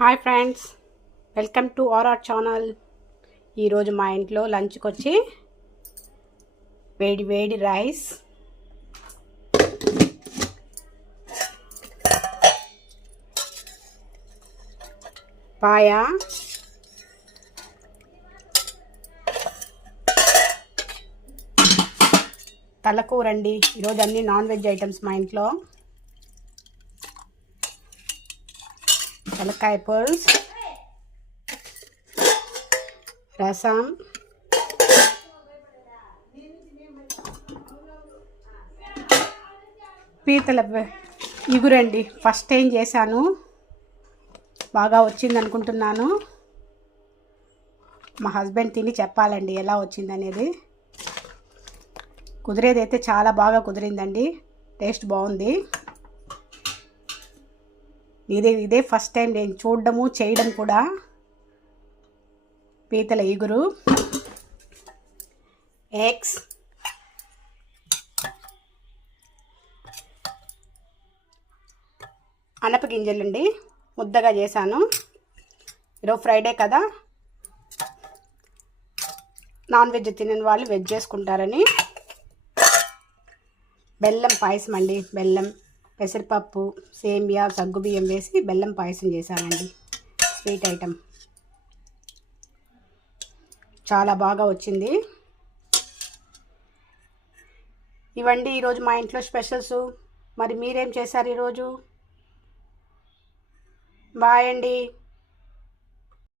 Hi friends welcome to RR channel. ఈరోజు మా ఇంట్లో లంచ్కి వచ్చి వేడి వేడి రైస్ పాయ తలకూరండి. ఈరోజు అన్నీ నాన్ వెజ్ ఐటమ్స్ మా ఇంట్లో. తలకాయ పుల్స్ రసం పీతల ఇగురండి. ఫస్ట్ టైం చేశాను? బాగా వచ్చింది అనుకుంటున్నాను మా హస్బెండ్ తిని చెప్పాలండి ఎలా వచ్చిందనేది. కుదిరేదైతే చాలా బాగా కుదిరిందండి. టేస్ట్ బాగుంది. ఇదే ఇదే ఫస్ట్ టైం నేను చూడడము చేయడం కూడా. పీతల ఈగురు. ఎగ్స్ అనప గింజలండి ముద్దగా చేశాను. ఈరోజు ఫ్రైడే కదా. నాన్ వెజ్ తినని వాళ్ళు వెజ్ చేసుకుంటారని. బెల్లం పాయసం అండి బెల్లం. పెసరపప్పు సేమియా సగ్గుబియ్యం వేసి బెల్లం పాయసం చేశానండి. స్వీట్ ఐటెం చాలా బాగా వచ్చింది. ఇవండి ఈరోజు మా ఇంట్లో స్పెషల్స్. మరి మీరేం చేశారు ఈరోజు? బాయ్ అండి.